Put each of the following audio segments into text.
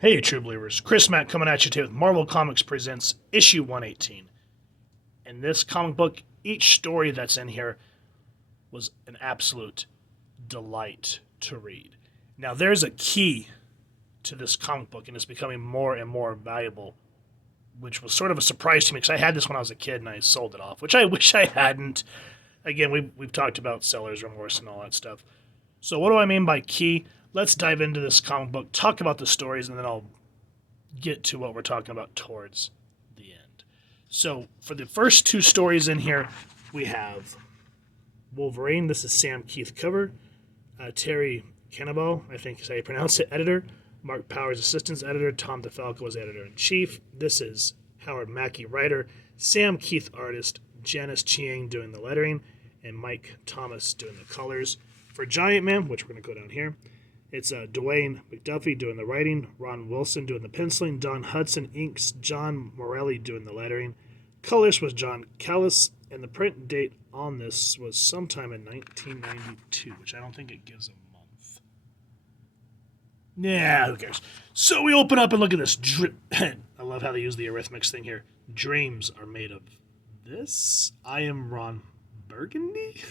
Hey, true believers. Chris Mack coming at you today with Marvel Comics Presents issue 118. In this comic book, each story that's in here was an absolute delight to read. Now, there's a key to this comic book, and it's becoming more and more valuable, which was sort of a surprise to me because I had this when I was a kid and I sold it off, which I wish I hadn't. Again, we've talked about seller's remorse and all that stuff. So, what do I mean by key? Let's dive into this comic book, talk about the stories, and then I'll get to what we're talking about towards the end. So, for the first two stories in here, we have Wolverine. This is Sam Keith cover. Terry Cannibal, I think is how you pronounce it, editor. Mark Powers, assistant editor. Tom DeFalco was editor in chief. This is Howard Mackey, writer. Sam Keith, artist. Janice Chiang doing the lettering. And Mike Thomas doing the colors. For Giant Man, which we're going to go down here, it's Dwayne McDuffie doing the writing, Ron Wilson doing the penciling, Don Hudson inks, John Morelli doing the lettering. Colors was John Callis, and the print date on this was sometime in 1992, which I don't think it gives a month. Yeah, who cares? So we open up and look at this. I love how they use the arithmetics thing here. Dreams are made of this. I am Ron Burgundy.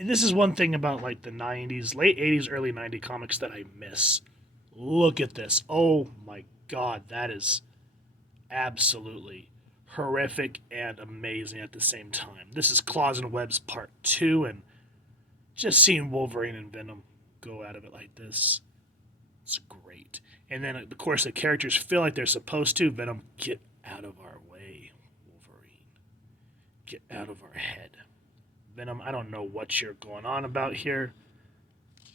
And this is one thing about like the 90s, late 80s, early 90s comics that I miss. Look at this. Oh my god, that is absolutely horrific and amazing at the same time. This is Claws and Webs Part 2, and just seeing Wolverine and Venom go out of it like this, it's great. And then, of course, the characters feel like they're supposed to. Venom, get out of our way, Wolverine. Get out of our head. Venom, I don't know what you're going on about here.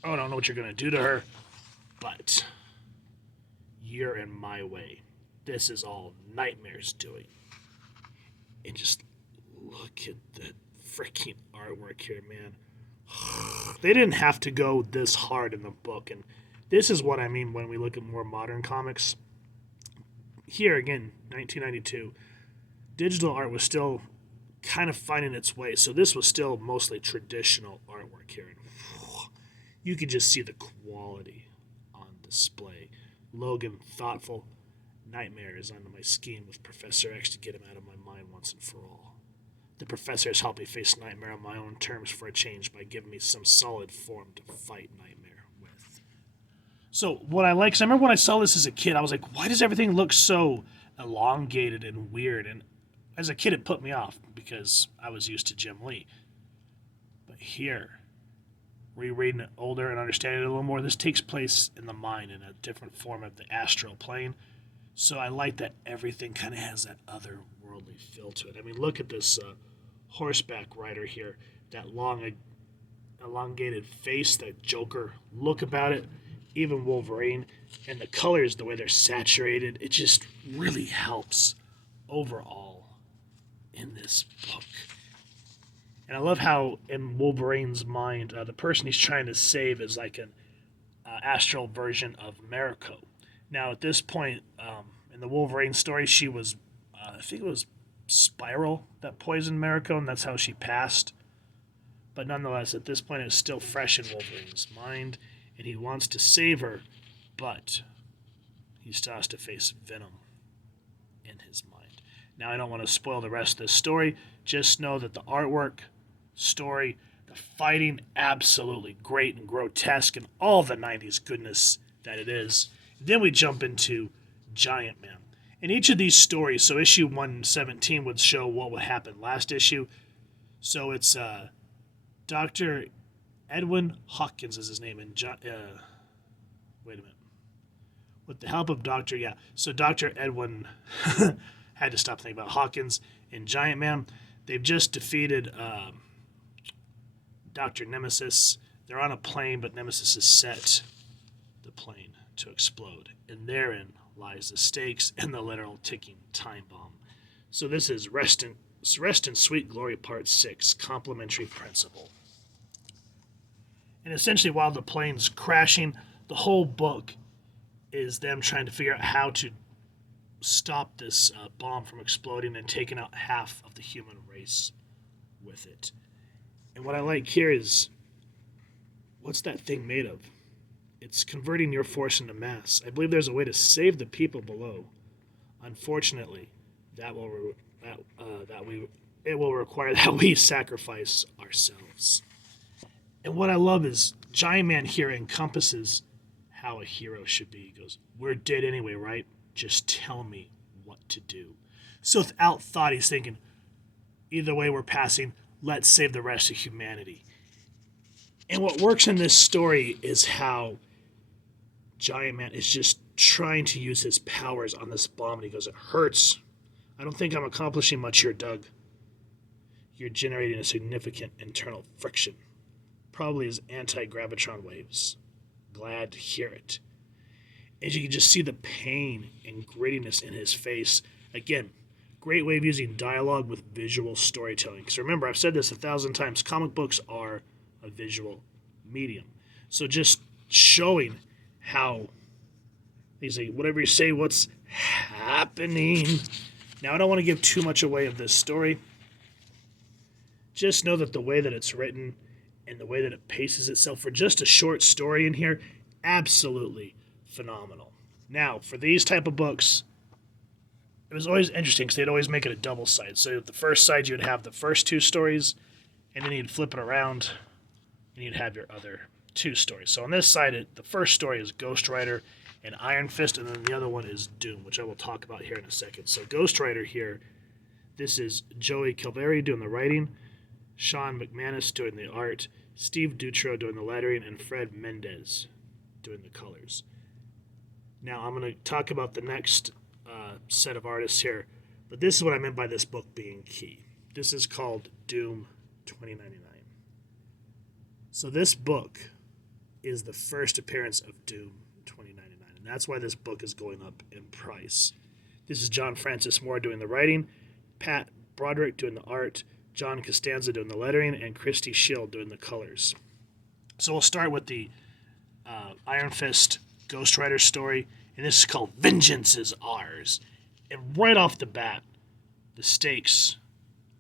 I don't know what you're going to do to her, but you're in my way. This is all Nightmare's doing. And just look at the freaking artwork here, man. They didn't have to go this hard in the book, and this is what I mean when we look at more modern comics. Here, again, 1992, digital art was still kind of finding its way. So this was still mostly traditional artwork here. And you could just see the quality on display. Logan, thoughtful. Nightmare is under my scheme with Professor X to get him out of my mind once and for all. The Professor has helped me face Nightmare on my own terms for a change by giving me some solid form to fight Nightmare with. So what I like, because I remember when I saw this as a kid, I was like, why does everything look so elongated and weird? And as a kid, it put me off because I was used to Jim Lee. But here, rereading it older and understanding it a little more, this takes place in the mind in a different form of the astral plane. So I like that everything kind of has that otherworldly feel to it. I mean, look at this horseback rider here, that long, elongated face, that Joker look about it, even Wolverine, and the colors, the way they're saturated, it just really helps overall in this book. And I love how in Wolverine's mind, the person he's trying to save is like an astral version of Mariko. Now at this point in the Wolverine story, she was, I think it was Spiral that poisoned Mariko, and that's how she passed. But nonetheless, at this point, it's still fresh in Wolverine's mind, and he wants to save her, but he still has to face Venom in his mind. Now, I don't want to spoil the rest of this story. Just know that the artwork, story, the fighting, absolutely great and grotesque, and all the 90s goodness that it is. Then we jump into Giant Man. In each of these stories, so issue 117 would show what would happen last issue. So it's Dr. Edwin Hawkins is his name. And wait a minute. With the help of So Dr. Edwin... had to stop thinking about Hawkins and Giant Man. They've just defeated Dr. Nemesis. They're on a plane, but Nemesis has set the plane to explode. And therein lies the stakes and the literal ticking time bomb. So this is Rest in Sweet Glory Part 6, Complementary Principle. And essentially, while the plane's crashing, the whole book is them trying to figure out how to stop this bomb from exploding and taking out half of the human race with it. And what I like here is, what's that thing made of? It's converting your force into mass. I believe there's a way to save the people below. Unfortunately, that will it will require that we sacrifice ourselves. And what I love is Giant Man here encompasses how a hero should be. He goes, "We're dead anyway, right? Just tell me what to do." So without thought, he's thinking, either way we're passing, let's save the rest of humanity. And what works in this story is how Giant Man is just trying to use his powers on this bomb, and he goes, "It hurts. I don't think I'm accomplishing much here, Doug. You're generating a significant internal friction. Probably as anti-gravitron waves. Glad to hear it." And you can just see the pain and grittiness in his face. Again, great way of using dialogue with visual storytelling. Because remember, I've said this 1,000 times, comic books are a visual medium. So just showing how they say, whatever you say, what's happening. Now, I don't want to give too much away of this story. Just know that the way that it's written and the way that it paces itself for just a short story in here, absolutely phenomenal. Now, for these type of books, it was always interesting because they'd always make it a double side. So the first side, you'd have the first two stories, and then you'd flip it around, and you'd have your other two stories. So on this side, the first story is Ghost Rider and Iron Fist, and then the other one is Doom, which I will talk about here in a second. So Ghost Rider here, this is Joey Calveri doing the writing, Sean McManus doing the art, Steve Dutro doing the lettering, and Fred Mendez doing the colors. Now I'm going to talk about the next set of artists here, but this is what I meant by this book being key. This is called Doom 2099. So this book is the first appearance of Doom 2099, and that's why this book is going up in price. This is John Francis Moore doing the writing, Pat Broderick doing the art, John Costanza doing the lettering, and Christy Schill doing the colors. So we'll start with the Iron Fist Ghost Rider story, and this is called Vengeance is Ours. And right off the bat, the stakes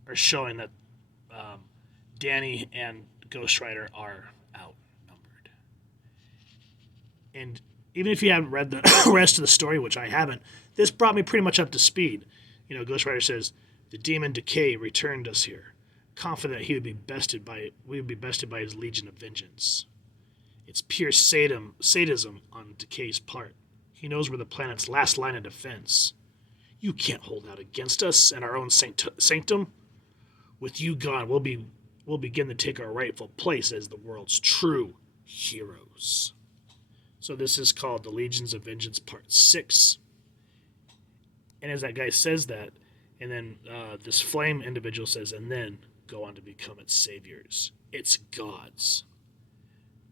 are showing that Danny and Ghost Rider are outnumbered. And even if you haven't read the rest of the story, which I haven't, this brought me pretty much up to speed. You know, Ghost Rider says, "The demon Decay returned us here, confident he would be bested by his legion of vengeance. It's pure sadism on Decay's part. He knows we're the planet's last line of defense. You can't hold out against us and our own sanctum. With you gone, we'll begin to take our rightful place as the world's true heroes." So this is called The Legions of Vengeance Part 6. And as that guy says that, and then this flame individual says, "And then go on to become its saviors, its gods."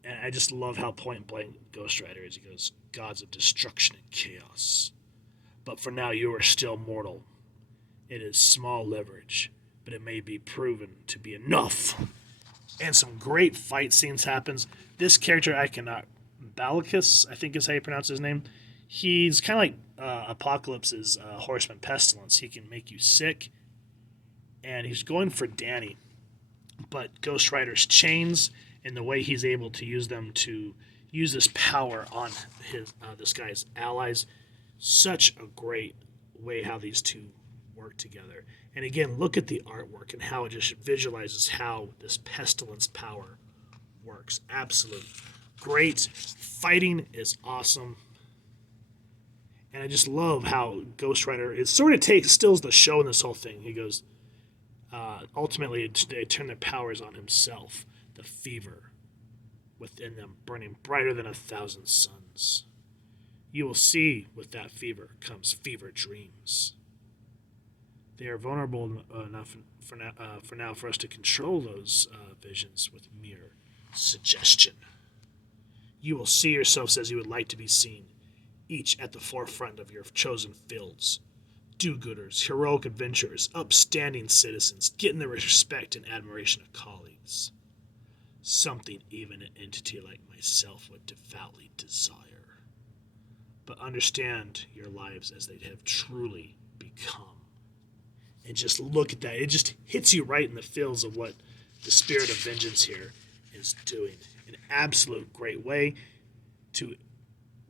And I just love how point blank Ghost Rider is. He goes, "Gods of destruction and chaos. But for now, you are still mortal. It is small leverage, but it may be proven to be enough." And some great fight scenes happens. This character, Balicus, I think is how you pronounce his name. He's kind of like Apocalypse's Horseman Pestilence. He can make you sick. And he's going for Danny. But Ghost Rider's chains and the way he's able to use them to use this power on this guy's allies, such a great way how these two work together. And again, look at the artwork and how it just visualizes how this pestilence power works. Absolute great. Fighting is awesome. And I just love how Ghost Rider, it sort of stills the show in this whole thing. He goes, ultimately, they turn their powers on himself. The fever within them burning brighter than 1,000 suns. You will see with that fever comes fever dreams. They are vulnerable enough for now for us to control those visions with mere suggestion. You will see yourselves as you would like to be seen, each at the forefront of your chosen fields. Do-gooders, heroic adventurers, upstanding citizens, getting the respect and admiration of colleagues. Something even an entity like myself would devoutly desire. But understand your lives as they have truly become. And just look at that. It just hits you right in the feels of what the spirit of vengeance here is doing. An absolute great way. to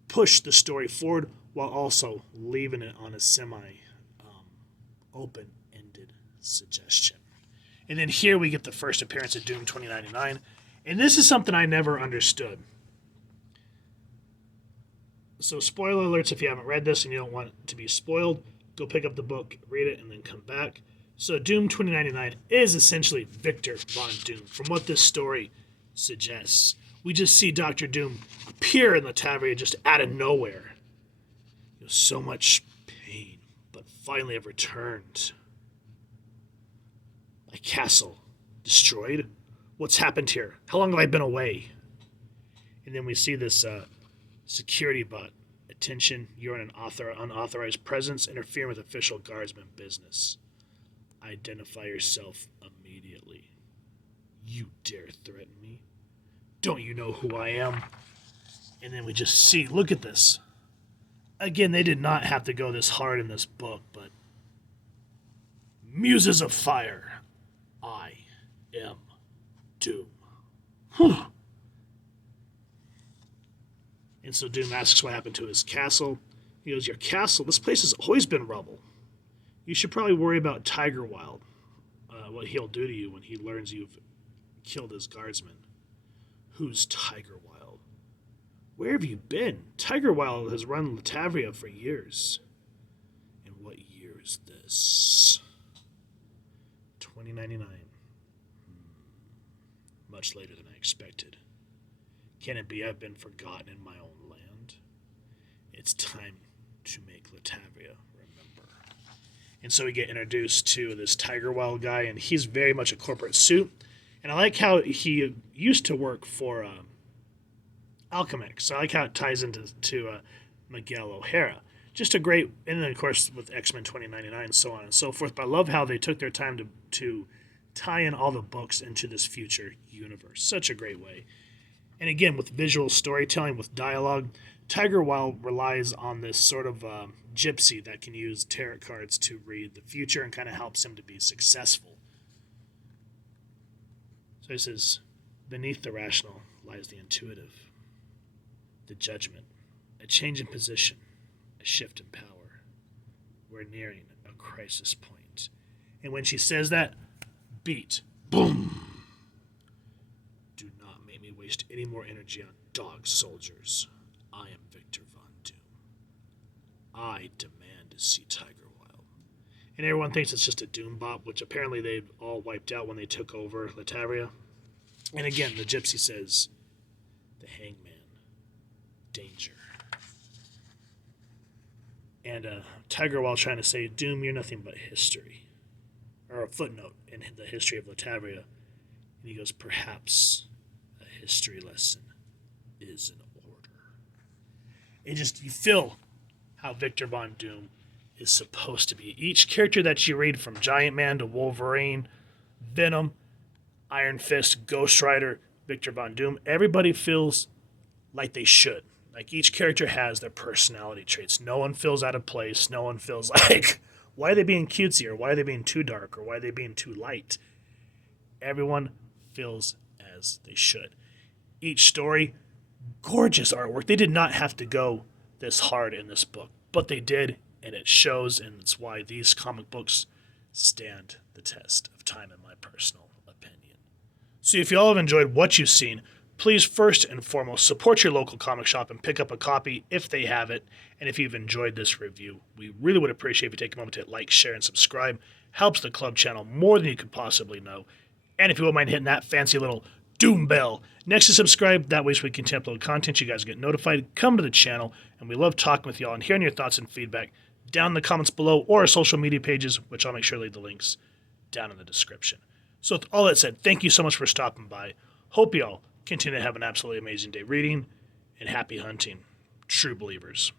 push the story forward while also leaving it on a open-ended suggestion. And then here we get the first appearance of Doom 2099. And this is something I never understood. So spoiler alerts if you haven't read this and you don't want it to be spoiled, go pick up the book, read it, and then come back. So Doom 2099 is essentially Victor Von Doom, from what this story suggests. We just see Dr. Doom appear in Latavia just out of nowhere. So much pain, but finally have returned. My castle destroyed? What's happened here? How long have I been away? And then we see this security bot. Attention, you're an unauthorized presence interfering with official guardsman business. Identify yourself immediately. You dare threaten me? Don't you know who I am? And then we just see, look at this. Again, they did not have to go this hard in this book, but Muses of Fire, I am Doom. Whew. And so Doom asks what happened to his castle. He goes, your castle? This place has always been rubble. You should probably worry about Tiger Wild, what he'll do to you when he learns you've killed his guardsman. Who's Tiger Wild? Where have you been? Tiger Wild has run Latavia for years. And what year is this? 2099. Much later than I expected. Can it be I've been forgotten in my own land? It's time to make Latavia remember. And so we get introduced to this Tiger Wild guy, and he's very much a corporate suit. And I like how he used to work for Alchemix. I like how it ties into Miguel O'Hara. Just a great, and then of course with X-Men 2099 and so on and so forth. But I love how they took their time to tie in all the books into this future universe. Such a great way. And again, with visual storytelling, with dialogue, Tiger Wild relies on this sort of gypsy that can use tarot cards to read the future and kind of helps him to be successful. So he says, beneath the rational lies the intuitive, the judgment, a change in position, a shift in power. We're nearing a crisis point. And when she says that, beat, boom. Do not make me waste any more energy on dog soldiers. I am Victor Von Doom. I demand to see Tiger Wild. And everyone thinks it's just a Doom bot, which apparently they all wiped out when they took over Latavia. And again, the gypsy says, the hangman, danger. And Tiger Wild trying to say, Doom, you're nothing but history. Or a footnote in the history of Latavia. And he goes, perhaps a history lesson is in order. It just, you feel how Victor Von Doom is supposed to be. Each character that you read, from Giant Man to Wolverine, Venom, Iron Fist, Ghost Rider, Victor Von Doom, everybody feels like they should. Like each character has their personality traits. No one feels out of place. No one feels like, why are they being cutesy, or why are they being too dark, or why are they being too light? Everyone feels as they should. Each story, gorgeous artwork. They did not have to go this hard in this book, but they did, and it shows, and it's why these comic books stand the test of time, in my personal opinion. So if you all have enjoyed what you've seen, please first and foremost support your local comic shop and pick up a copy if they have it. And if you've enjoyed this review, we really would appreciate if you take a moment to hit like, share, and subscribe. Helps the club channel more than you could possibly know. And if you wouldn't mind hitting that fancy little Doom bell next to subscribe, that way so we can upload content, you guys get notified. Come to the channel, and we love talking with y'all and hearing your thoughts and feedback down in the comments below, or our social media pages, which I'll make sure to leave the links down in the description. So with all that said, thank you so much for stopping by. Hope y'all continue to have an absolutely amazing day reading, and happy hunting, true believers.